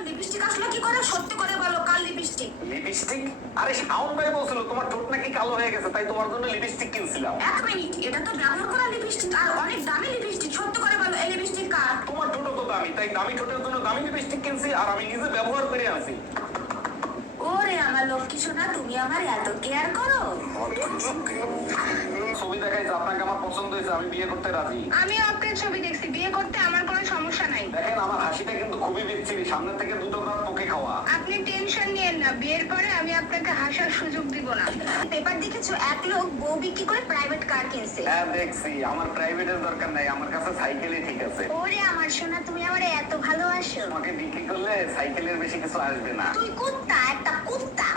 হঠাৎ লিপস্টিক আসলো কি করে? সত্যি করে বলো, কাল লিপস্টিক? লিপস্টিক? আরে শাওন ভাই বলছিল তোমার ঠোঁট নাকি কালো হয়ে গেছে, তাই তোমার জন্য লিপস্টিক কিনছিলাম। এক মিনিট, এটা তো ব্যবহার করা লিপস্টিক আর অনেক দামি লিপস্টিক। সত্যি করে বলো, এই লিপস্টিক কার? তোমার ঠোঁটও তো দামি, তাই দামি ঠোঁটের জন্য দামি লিপস্টিক কিনছি আর আমি নিজে ব্যবহার করে আনছি। ওরে আমার লক্ষ্মী সোনা, তুমি আমার এত কেয়ার করো। ছবি দেখাইছে, আপনাকে আমার পছন্দ হয়েছে, আমি বিয়ে করতে রাজি। আমি আপনার ছবি দেখছি, বিয়ে করতে আমার কোনো সমস্যা নাই। দেখেন আমার হাসিটা কিন্তু খুবই বিচ্ছিরি, সামনে থেকে দুটো দাঁত পোকে খাওয়া। আপনি টেনশন নিয়েন না, বিয়ের পরে আমি আপনাকে হাসার সুযোগ দিব না। পেপার দেখেছো, এক লোক বউ বিক্রি করে প্রাইভেট কার কিনছে। হ্যাঁ দেখছি, আমার প্রাইভেটের দরকার নাই, আমার কাছে সাইকেলই ঠিক আছে। ওরে আমার সোনা, তুমি আমারে এত ভালোবাসো। তোমাকে বিক্রি করলে সাইকেলের বেশি কিছু আসবে না। তুই কুত্তা, একটা কুত্তা।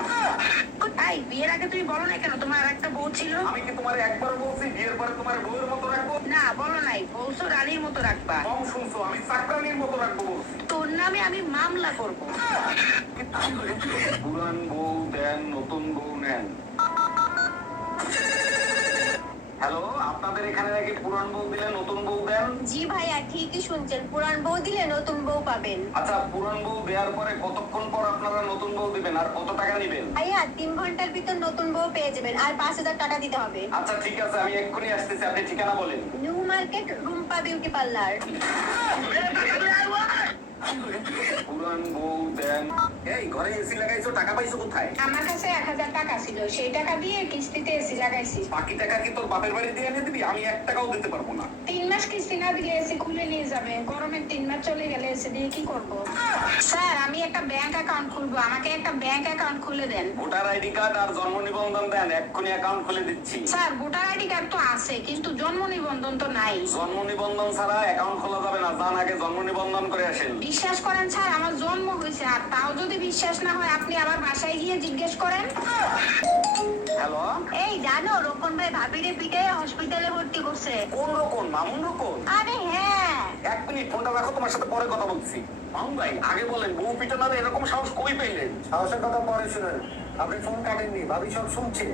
কোথায় বিয়ের আগে তুই বলো না কেন তোমার একটা বউ ছিল? আমি কি তোমার একবার বলছি বিয়ের পরে তোমার বউয়ের মতো রাখবো? না বলো নাই, বউ তো রানীর মতো রাখবা। কম শুনছো, আমি চাকরানির মতো রাখবো বলছি। তোর নামে আমি মামলা করব। পুরান বউ দেন, নতুন বউ নেন। হ্যালো, আপনাদের এখানে নাকি পুরান বউ দিলে নতুন বউ দেন? জি ভাইয়া, ঠিকই শুনছেন, পুরান বউ দিলে নতুন বউ পাবেন। আচ্ছা, পুরান বউ দেওয়ার পরে কতক্ষণ পর আপনারা নতুন বউ দিবেন আর কত টাকা নিবেন? ভাইয়া 3 ঘন্টার ভিতর নতুন বউ পেয়ে যাবেন, আর 5,000 টাকা দিতে হবে। আচ্ছা ঠিক আছে, আমি এক্ষুনি আসতেছি, আপনি ঠিকানা বলেন। New market, Rumpa beauty parlour. পুরান বউ দেন। এই ঘরে এসি লাগাইছো, টাকা পাইছো কোথায়? আমার কাছে 1,000 টাকা ছিল, সেই টাকা দিয়ে কিস্তিতে এসি লাগাইছি। বাকি টাকা কি তোর বাপের বাড়ি দিয়ে এনে দিবি? আমি 1 টাকাও দিতে পারবো না। 3 মাস কিস্তি না দিলে এসি খুলে নিয়ে যাবে, গরমের 3 মাস চলে গেলে এসি দিয়ে কি করব? স্যার, আমি একটা ব্যাংক অ্যাকাউন্ট খুলবো, আমাকে একটা ব্যাংক অ্যাকাউন্ট খুলে দেন। ভোটার আইডি কার্ড আর জন্ম নিবন্ধন দেন, এক্ষুনি অ্যাকাউন্ট খুলে দিচ্ছি। স্যার, ভোটার আইডি কার্ড তো আছে, কিন্তু জন্ম নিবন্ধন তো নাই। জন্ম নিবন্ধন ছাড়া অ্যাকাউন্ট খোলা যাবে না, যান আগে জন্ম নিবন্ধন করে আসেন। বিশ্বাস করেন স্যার, আমার জন্ম হয়েছে, আর তাও যদি বিশ্বাস না হয় আপনি আবার বাসায় গিয়ে জিজ্ঞেস করেন। হ্যালো, এই জানো, রোকন ভাই ভাবিরে পিটে হসপিটালে ভর্তি করছে। কোন রকম? মামুন রকম? আরে হ্যাঁ। 1 মিনিট, ফোনটা রাখো, তোমার সাথে পরে কথা বলছি। মামুন ভাই, আগে বলেন বউ পিটানোর এরকম সাহস কই পেলেন? সাহসের কথা পরে শুনেন, আপনি ফোন কাটেননি, ভাবি সব শুনছে।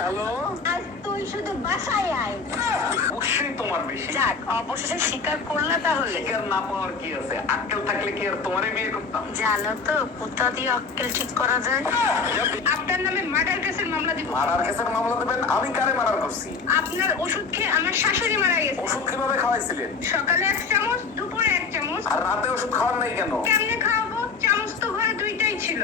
হ্যালো, আজ তুই শুধু বাসায় আয়। অবশ্যই তোমার বেশি। যাক, অবশেষে স্বীকার করলে তাহলে। শিকার না পাওয়ার কি আছে? আক্কেল থাকলে কি আর তোমারে বিয়ে করতাম? জানো তো, কোথা দিয়ে অক্কেল ঠিক করা যায়? আপনার নামে মার্ডার কেসের মামলা দিব। মার্ডার কেসের মামলা দেবেন? আমি কারে মার্ডার করছি? আপনার ওষুধ খেয়ে আমার শাশুড়ি মারা গেছে। ওষুধ কিভাবে খাওয়াইছিলেন? সকালে 1 চামচ, দুপুরে 1 চামচ। আর রাতে ওষুধ খাওয়ার নাই কেন? কেমনে খাওয়াবো? চামচ তো ঘরে 2টাই ছিল।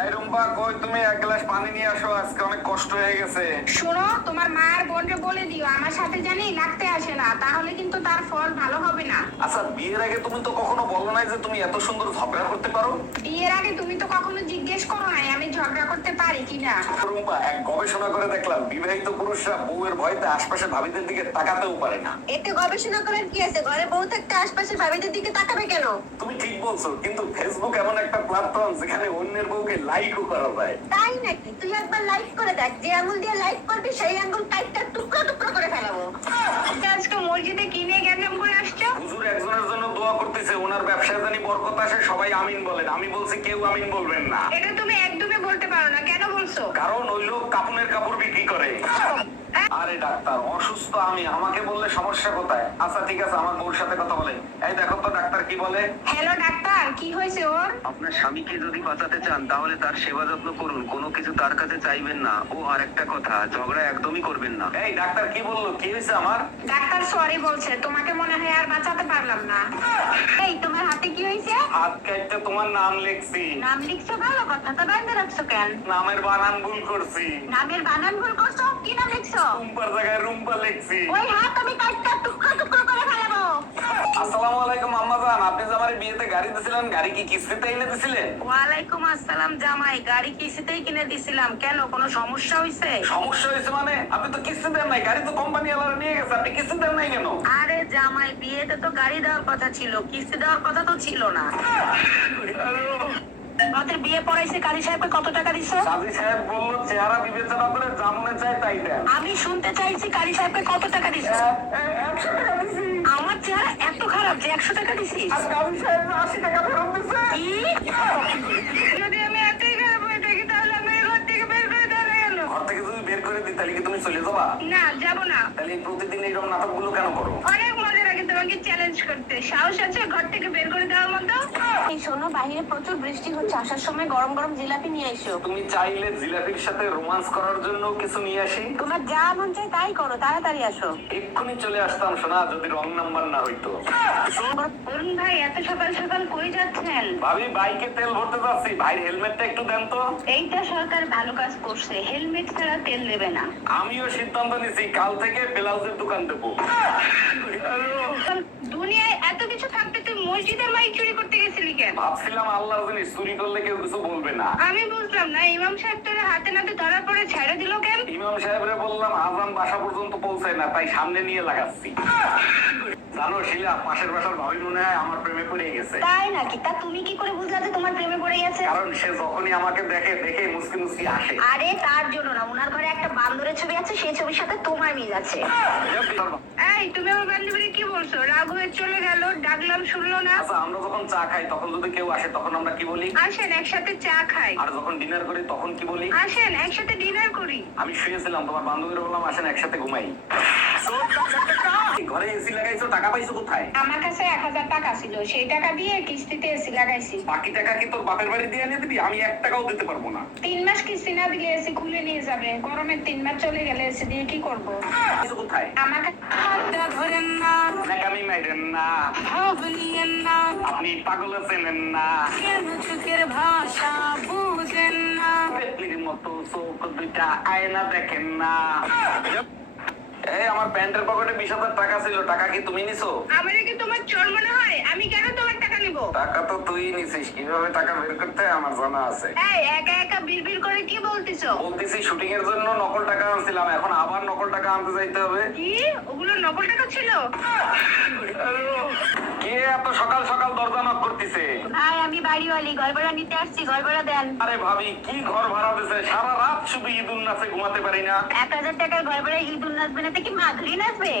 এই রুম্পা, কই তুমি? 1 গ্লাস পানি নিয়ে আসো, আজকে অনেক কষ্ট হয়ে গেছে। শোনো, তোমার মা আর বোনকে বলে দিও আমার সাথে জানি লাগতে আসে না, তাহলে কিন্তু তার ফল ভালো হবে না। আচ্ছা, বিয়ের আগে তুমি তো কখনো বলো নাই যে তুমি এত সুন্দর ঝগড়া করতে পারো। বিয়ের আগে তুমি তো কখনো জিজ্ঞেস করো নাই আমি ঝগড়া করতে পারি কিনা। রুম্পা, এক গবেষণা করে দেখলাম বিবাহিত পুরুষরা বউয়ের ভয়তে আশপাশের ভাবিদের দিকে তাকাতেও পারে না। এতে গবেষণা করার কি আছে? ঘরে বউ থাকতে আশপাশের ভাবিদের দিকে তাকাবে কেন? তুমি ঠিক বলছো, কিন্তু ফেসবুক এমন একটা প্ল্যাটফর্ম যেখানে অন্যের বউকে লাইকও করা যায়। তাই নাকি? তুই একবার লাইক করে দেখ, যে আঙুল দিয়ে লাইক করবি সেই আঙুল কাইটটা টুকরো টুকরো করে ফেলাবো। আজকে মসজিদে কিনে গ্যাঞ্জাম করে আসছো? হুজুর একজনের জন্য দোয়া করতেছে, ওনার ব্যবসায় জানি বরকত আসে, সবাই আমিন বলেন। আমি বলছি কেউ আমিন বলবেন না। এটা তুমি একদমই বলতে পারো না, কেন বলছো? কারণ ওই লোক কাপুনের কাপড় বিক্রি করে। আরে ডাক্তার, অসুস্থ আমি, আমাকে বললে সমস্যা কোথায়? আচ্ছা ঠিক আছে, আমার বউর সাথে কথা বলেন। এই দেখো তো ডাক্তার কি বলে। হ্যালো ডাক্তার, কি হয়েছে ওর? আপনার স্বামীকে যদি বাঁচাতে চান তাহলে তার সেবা যত্ন করুন, কোনো কিছু তার কাছে চাইবেন না। ও আরেকটা কথা, ঝগড়া একদমই করবেন না। এই ডাক্তার কি বললো? কি হয়েছে আমার? ডাক্তার সরি বলছে, তোমাকে মনে হয় আর বাঁচাতে পারলাম না। এই তোমার হাতে কি হয়েছে? হাত কাটতে তোমার নাম লিখছি। নাম লিখছো, ভালো কথা, তো বাইন্দে রাখছো কেন? নামের বানান ভুল করছি। নামের বানান ভুল করছো? কি নাম লিখছো? রুম্পার জায়গায় রুম্পা লিখছি। ওই হাত আমি কাটটা টুকরো টুকরো করে ফেলাবো। আসসালামু আলাইকুম আম্মাজান, আপনি যে আমার বিয়েতে গাড়ি দিছিলেন, গাড়ি কি কিস্তিতে এনে দিছিলেন? ওয়ালাইকুম আসসালাম জামাই, গাড়ি কিস্তিতেই কিনে দিছিলাম, কেন কোনো সমস্যা হয়েছে? সমস্যা হয়েছে মানে? আপনি তো কিস্তি দেন নাই, গাড়ি তো কোম্পানি ওয়ালারা নিয়ে গেছে, আপনি কিস্তি দেন নাই কেন? আরে জামাই, বিয়েতে তো গাড়ি দেওয়ার কথা ছিল, কিস্তি দেওয়ার কথা তো ছিল না। আমাদের বিয়ে পড়াইছে, কাজী সাহেবকে কত টাকা দিছো? কাজী সাহেব বললো চেহারা বিবেচনা করে যা মনে চায় তাই দেন। আমি শুনতে চাইছি কাজী সাহেবকে কত টাকা দিছো? 100 টাকা দিছি। আমার চেহারা এত খারাপ যে 100 টাকা দিছিস? আর কাজী সাহেব 80 টাকা ফেরত দিছে। কি? যদি আমি এতই খারাপ হয়ে থাকি তাহলে আমি এই ঘর থেকে বের করে দেওয়া গেল। ঘর থেকে যদি বের করে দিই তাহলে কি তুমি চলে যাবা? না, যাব না। তাহলে প্রতিদিন এইরকম নাটকগুলো কেন করো? অনেক মজা লাগে তোমাকে আমাকে চ্যালেঞ্জ করতে সাহস আছে ঘর থেকে বের করে দেওয়ার মতো? এই শোনো, বাইরে প্রচুর বৃষ্টি হচ্ছে, আসার সময় গরম গরম জিলাপি নিয়ে এসো। তুমি চাইলে জিলাপির সাথে রোমান্স করার জন্য কিছু নিয়ে আসি। তোমার যা মন চায় তাই করো, তাড়াতাড়ি আসো। এক্ষুনি চলে আসতাম সোনা, যদি রং নাম্বার না হইতো। অরুণ ভাই এত সকাল সকাল কই যাচ্ছেন? ভাবি বাইকে তেল ভরতে যাচ্ছি, ভাই হেলমেটটা একটু দেন তো। এইটা সরকার ভালো কাজ করছে, হেলমেট ছাড়া তেল দেবে না। আমিও সিদ্ধান্ত নিছি, কাল থেকে ব্লাউজের দোকান দেবো। দুনিয়ায় এত কিছু থাকতে তুই মসজিদের মাইক চুরি করতে গেছিলি কেন? ভাবছিলাম আল্লাহর জিনিস চুরি করলে কেউ কিছু বলবে না। আমি বুঝলাম না, ইমাম সাহেব তোর হাতে নাতে ধরা পড়ে ছেড়ে দিল কেন? ইমাম সাহেবরে বললাম আজান বাসা পর্যন্ত পৌঁছায় না, তাই সামনে নিয়ে লাগাচ্ছি। জানো শিলা, পাশের বাসার ভাবি মনে হয় আমার প্রেমে পড়ে গেছে। তাই নাকি? তা তুমি কি করে বুঝলা যে তোমার প্রেমে পড়ে গেছে? কারণ সে যখনই আমাকে দেখে মুসকি মুসকি আসে। আরে তার জন্য না, ওনার ঘরে একটা বান্দরের ছবি আছে, সেই ছবির সাথে তোমার মিল আছে। এই তুমি আমার বান্ধবীকে কি বলছো? রাগ হয়ে চলে গেল, ডাকলাম শুনলো না। আচ্ছা, আমরা যখন চা খাই তখন যদি কেউ আসে তখন আমরা কি বলি? আসেন একসাথে চা খাই। আর যখন ডিনার করি তখন কি বলি? আসেন একসাথে ডিনার করি। আমি শুয়েছিলাম, তোমার বান্ধবীরা বললাম আসেন একসাথে ঘুমাই। ঘরে এসি লাগাইছো, টাকা পাইছো কোথায়? আমার কাছে 1000 টাকা ছিল, সেই টাকা দিয়ে কিস্তিতে এসি লাগাইছি। বাকি টাকা কি তোর বাপের বাড়ি দিয়ে এনে দিবি? আমি 1 টাকাও দিতে পারবো না। 3 মাস কিস্তি না দিলে এসি খুলে নিয়ে যাবে। গরমের 3 মাস চলে গেলে এসি দিয়ে কি করব? পাইছো কোথায়? আমাকে হাতটা ধরেন না, নাকামি মাইরেন না, ভাব নিয়েন না, আপনি পাগল চেনেন না, কেন চোখের ভাষা বুঝেন না। পেতনির মতো চোখ দুইটা আয়না দেখেন না। এই আমার প্যান্টের পকেটে 20,000 টাকা ছিল, টাকা কি তুমি নিছো? আমারে কি তোমার চোর মনে হয়? আমি কেন তোমার টাকা নিব? টাকা তো তুই নিছিস, কিভাবে টাকা বের করতে হয় আমার জানা আছে। এই একা একা বিড়বিড় করে কি বলতিছো? বলতেছি শুটিং এর জন্য নকল টাকা আনছিলাম, এখন আবার নকল টাকা আনতে যাইতে হবে। কি ওগুলো নকল টাকা ছিল? কে এত সকাল সকাল দরজা নক করতেছে? ভাই আমি বাড়িওয়ালি, ঘর ভাড়া নিতে আসছি, ঘর ভাড়া দেন। আরে ভাবি, কি ঘর ভাড়া দিছে? সারা রাত শুধু ঈদুল নাচে ঘুমাতে পারি না। 1000 টাকার ঘর ভাড়া ঈদুল নাচবে না তো কি মাধুরী নাচবে?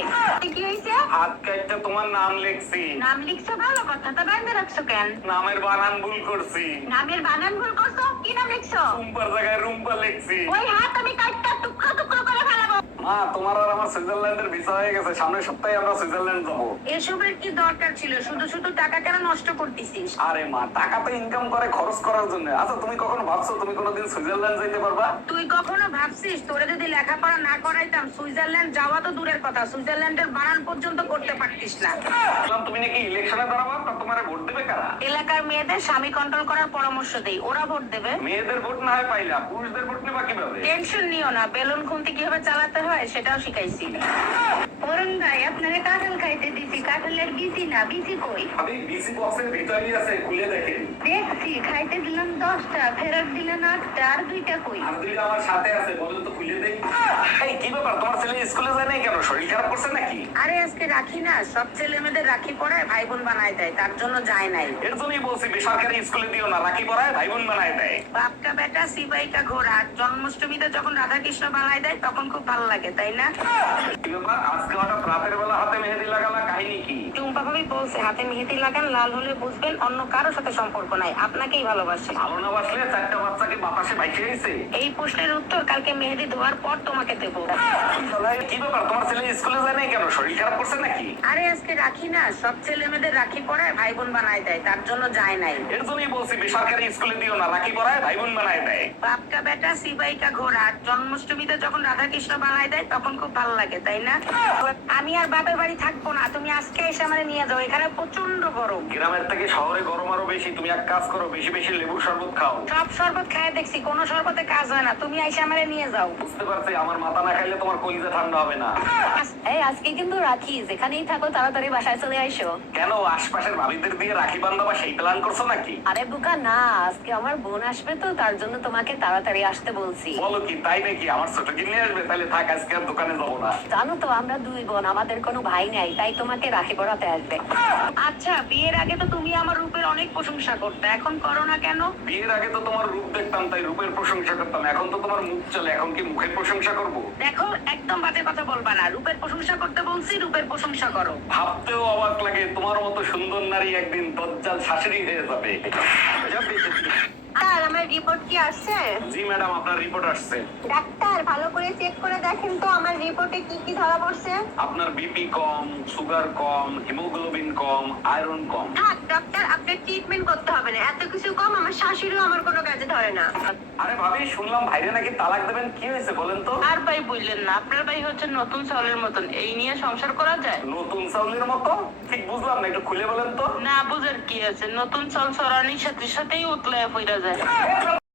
কি হয়েছে? হাত কাটতে তোমার নাম লিখছি, নাম লিখছো ভালো কথা, তা বান্ধে রাখছো কেন? নামের বানান ভুল করছি। নামের বানান ভুল করছো? কি নাম লিখছো? রুম্পার জায়গায় রুম্পা লিখছি। ওই হাত আমি কাটটা টুকরো টুকরো করে ফেলাবো। মা, তোমার আর আমার সুইজারল্যান্ডের ভিসা হয়ে গেছে, সামনের সপ্তাহে আমরা সুইজারল্যান্ড যাবো। এসবের কি দরকার ছিল? শুধু শুধু টাকা কেন নষ্ট করতেছিস? আরে মা, টাকা তো ইনকাম করে খরচ করার জন্য। আচ্ছা, তুমি কখনো ভাবছো তুমি কোনোদিন সুইজারল্যান্ড যেতে পারবা? তুই কখনো ভাবছিস তোরে যদি লেখাপড়া না করাইতাম সুইজারল্যান্ড যাওয়া তো দূরের কথা, সুইজারল্যান্ডের বানান পর্যন্ত করতে পারতিস না। বললাম, তুমি নাকি ইলেকশনে দাঁড়াবা, তা তোমার ভোট দেবে কারা? এলাকার মেয়েদের স্বামী কন্ট্রোল করার পরামর্শ দেই, ওরা ভোট দেবে। মেয়েদের ভোট না হয় পাইলা, পুরুষদের ভোট নেবা কিভাবে? টেনশন নিও না, বেলুন খুন্তি কিভাবে চালাতে হয় সেটাও শিখাইছি। অরুণ ভাই আপনারে কাঁঠাল খাইতে দিছি, কাঁঠালের বিচি না, বিচি কই? আমি বিসি বক্সের ভিতরেই আছে, খুলে দেখেন। দেখছি খাইতে দিলাম 10টা, ফেরত দিলেন 8টা, আর 2টা কই? আর দুইটা আমার সাথে আছে, বলুন তো খুলে দেই। এই কি ব্যাপার, তোমার ছেলে স্কুলে যায় নাই কেন? শরীর খারাপ করছে নাকি? আরে আজকে রাখি না, সব ছেলে মেয়েদের রাখি পড়ায় ভাই বোন বানায় দেয়, তার জন্য যায় নাই। এর জন্যই বলছি বেসরকারি স্কুলে দিও না, রাখি পড়ায় ভাই বোন বানায় দেয়। বাপকা বেটা সিপাই কা ঘোড়া, জন্মাষ্টমীতে যখন রাধা কৃষ্ণ বানায় দেয় তখন খুব ভালো লাগে, তাই না? কি ব্যাপার, আজকে হঠাৎ রাতের বেলা হাতে মেহেদি লাগালা, কাহিনী কি? টুম্পা ভাবি বলছে হাতে মেহেদি লাগান, লাল হলে বুঝবেন অন্য কারোর সাথে সম্পর্ক নাই, আপনাকেই ভালোবাসে। ভালো না বাসলে 4টা বাচ্চাকে বাতাসে ভাইসে গেছে। এই প্রশ্নের উত্তর কালকে মেহেদি ধোয়ার পর তোমাকে দেবো। কি ব্যাপার, তোমার ছেলে স্কুলে যায় নাই কেন? শরীর খারাপ করছে নাকি? আরে আজকে রাখি না, সব ছেলে মেয়েদের রাখি পড়ায় ভাই বোন বানায় দেয়, তার জন্য যায় নাই। এর জন্যই বলছি বেসরকারি স্কুলে দিও না, রাখি পড়ায় ভাই বোন বানায় দেয়। বাপকা বেটা সিপাই কা ঘোড়া, জন্মাষ্টমীতে যখন রাধা কৃষ্ণ বানায় দেয় তখন খুব ভালো লাগে, তাই না? আমি আর বাপের বাড়ি থাকবো না, তুমি আজকে এসে আমারে নিয়ে যাও, এখানে প্রচন্ড গরম। গ্রামের থেকে শহরে গরম আরো বেশি। তুমি এক কাজ করো, বেশি বেশি লেবুর শরবত খাও। সব শরবত খায় দেখছি, কোনো শরবতে কাজ হয় না, তুমি এসে আমারে নিয়ে যাও। বুঝতে পারছি, আমার মাথা না খাইলে তোমার কলিজা ঠান্ডা হবে না। এই আজকে কিন্তু রাখি, যেখানেই থাকো তাড়াতাড়ি বাসায় চলে আইসো। কেন, আশপাশের ভাবিদের দিয়ে রাখি বান্ধাবা সেই প্ল্যান করছো নাকি? আরে বুকা না, আজকে আমার বোন আসবে তো তার জন্য তোমাকে তাড়াতাড়ি আসতে বলছি। বলো কি, তাই নাকি? আমার ছোট কিনে আসবে, তাহলে থাক, আজকে আর দোকানে যাবো না। জানো তো আমরা দুই বোন, আমাদের কোনো ভাই নাই, তাই তোমাকে রাখি পড়াতে আসবে। আচ্ছা, বিয়ের আগে তো তুমি আমার রূপের অনেক প্রশংসা করতে, এখন করো না কেন? বিয়ের আগে তো তোমার রূপ দেখতাম, তাই রূপের প্রশংসা করতাম। এখন তো তোমার মুখ চলে, এখন কি মুখের প্রশংসা করবো? দেখো একদম বাজে কথা বলবা না, রূপের প্রশংসা করতে বলছি, রূপের প্রশংসা করো। ভাবতেও অবাক লাগে, তোমার মতো সুন্দর নারী একদিন দজ্জাল শাশুড়ি হয়ে যাবে। স্যার আমার রিপোর্ট কি আসছে? জি ম্যাডাম, আপনার রিপোর্ট আসছে। ডাক্তার ভালো করে চেক করে দেখেন তো আমার রিপোর্টে কি কি ধরা পড়ছে। আপনার বিপি কম, সুগার কম, হিমোগ্লোবিন কম, আয়রন কম। থাক ডক্টর, আপনার ট্রিটমেন্ট করতে হবে না, এত কিছু কম আমার শাশুড়িও আমার কোনো কাজে ধরে না। আরে ভাবি, শুনলাম ভাইরে নাকি তালাক দেবেন, কি হয়েছে বলেন তো? আর ভাই বললেন না, আপনার ভাই হচ্ছে নতুন চাউলের মতন, এই নিয়ে সংসার করা যায়? নতুন চাউলের মতো? ঠিক বুঝলাম না, একটু খুলে বলেন তো। না বুঝার কি আছে, নতুন চাল চড়ানির সাথে সাথেই উতলায় পড়া যায়।